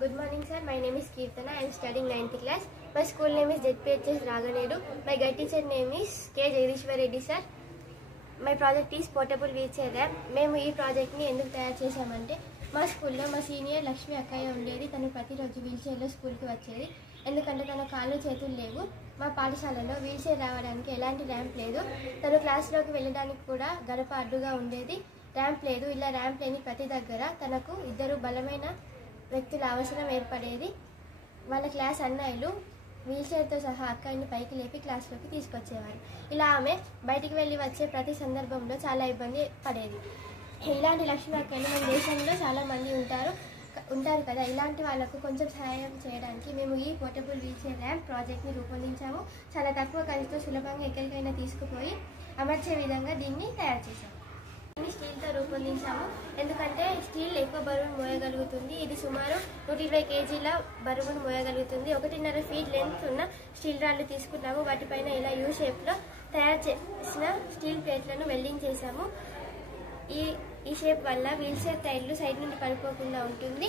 Good morning, sir. My name is Keertana. I am studying 9th class. My school name is ZPHS Raganedu. My guide teacher name is K. Jagdishwar Reddy, sir. My project is portable wheelchair ramp. మేము ఈ project ని ఎందుకు తయారు చేశామంటే మా స్కూల్లో మా senior Lakshmi అక్కయ్య ఉండేది. తను ప్రతిరోజు వీల్చైర్లో స్కూల్కి వచ్చేది. ఎందుకంటే తన కాళ్ళు చేతులు లేవు. మా పాఠశాలలో వీల్చైర్ రావడానికి ఎలాంటి ర్యాంప్ లేదు. తను క్లాస్లోకి వెళ్ళడానికి కూడా గడప అడ్డుగా ఉండేది. ర్యాంప్ లేదు. ఇలా ర్యాంప్ లేని ప్రతి దగ్గర తనకు ఇద్దరు బలమైన వ్యక్తుల అవసరం ఏర్పడేది. వాళ్ళ క్లాస్ అన్నయ్యలు వీల్చైర్తో సహా అక్కయ్యని పైకి లేపి క్లాస్లోకి తీసుకొచ్చేవారు. ఇలా ఆమె బయటికి వెళ్ళి వచ్చే ప్రతి సందర్భంలో చాలా ఇబ్బంది పడేది. ఇలాంటి లక్ష్మి అక్కయ్యలు మన దేశంలో చాలా మంది ఉంటారు కదా. ఇలాంటి వాళ్ళకు కొంచెం సహాయం చేయడానికి మేము ఈ పోర్టబుల్ వీల్చైర్ ర్యాంప్ ప్రాజెక్ట్ని రూపొందించాము. చాలా తక్కువ ఖర్చుతో సులభంగా ఎక్కడికైనా తీసుకుపోయి అమర్చే విధంగా దీన్ని తయారు చేశాము. స్టీల్తో రూపొందించాము. ఎందుకంటే స్టీల్ ఎక్కువ బరువును మోయగలుగుతుంది. ఇది సుమారు 120 kgల బరువును మోయగలుగుతుంది. 1.5 feet లెంత్ ఉన్న స్టీల్ రాడ్లు తీసుకున్నాము. వాటిపైన ఇలా యూ షేప్లో తయారు చేసిన స్టీల్ ప్లేట్లను వెల్డింగ్ చేశాము. ఈ షేప్ వల్ల వీల్చైర్ టైర్లు సైడ్ నుండి పడిపోకుండా ఉంటుంది.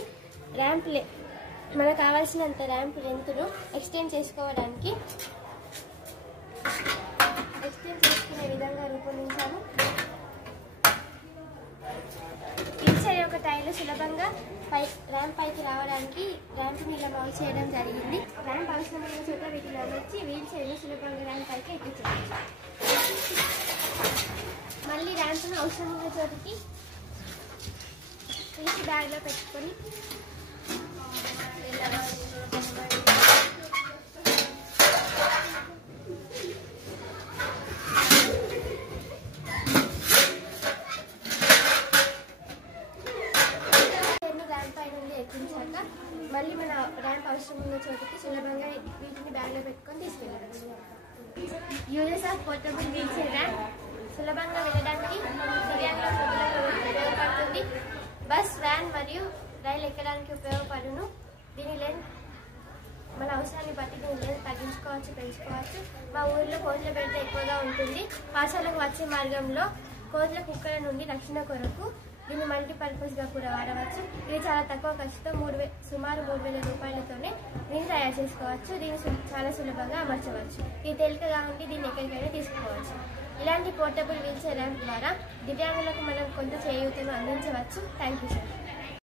మనకు కావాల్సినంత ర్యాంప్ లెంత్ను ఎక్స్టెండ్ చేసుకునే విధంగా రూపొందించాము. వీల్చైర్ యొక్క టైర్లు సులభంగా ర్యాంప్ పైకి రావడానికి ర్యాంప్ని ఇలా మౌల్డ్ చేయడం జరిగింది. ర్యాంప్ అవసరమైన చోట వీటిలో వచ్చి వీల్చైర్ను సులభంగా ర్యాంప్ పైకి ఎక్కించవచ్చు. మళ్ళీ ర్యాంప్ను అవసరమైన చోటికి తీసి బ్యాగ్లో పెట్టుకొని ఎక్కించాక మళ్ళీ మన ర్యాంప్ అవసరం ఉన్న చోటికి సులభంగా వీటిని బ్యాగ్లో పెట్టుకొని తీసుకెళ్ళవచ్చు. Uses of portable wheelchair ramp: సులభంగా వెళ్ళడానికి దివ్యాంగుల ఉపయోగపడుతుంది. బస్, వ్యాన్ మరియు రైలు ఎక్కడానికి ఉపయోగపడును. దీని లెంత్ మన అవసరాన్ని బట్టి దీని లెంత్ తగ్గించుకోవచ్చు, పెంచుకోవచ్చు. మా ఊర్లో కోతుల బెడద ఎక్కువగా ఉంటుంది. పాఠశాలకు వచ్చే మార్గంలో కోతుల కుక్కల నుండి రక్షణ కొరకు దీన్ని మల్టీపర్పస్గా కూడా వాడవచ్చు. ఇది చాలా తక్కువ ఖర్చుతో సుమారు 3000 రూపాయలతోనే దీన్ని తయారు చేసుకోవచ్చు. దీన్ని చాలా సులభంగా అమర్చవచ్చు. ఇది తేలికగా ఉండి దీన్ని ఎక్కడికైనా తీసుకోవచ్చు. ఇలాంటి పోర్టబుల్ వీల్చైర్ ర్యాంప్ ద్వారా దివ్యాంగులకు మనం కొంత చేయూతను అందించవచ్చు. Thank you sir.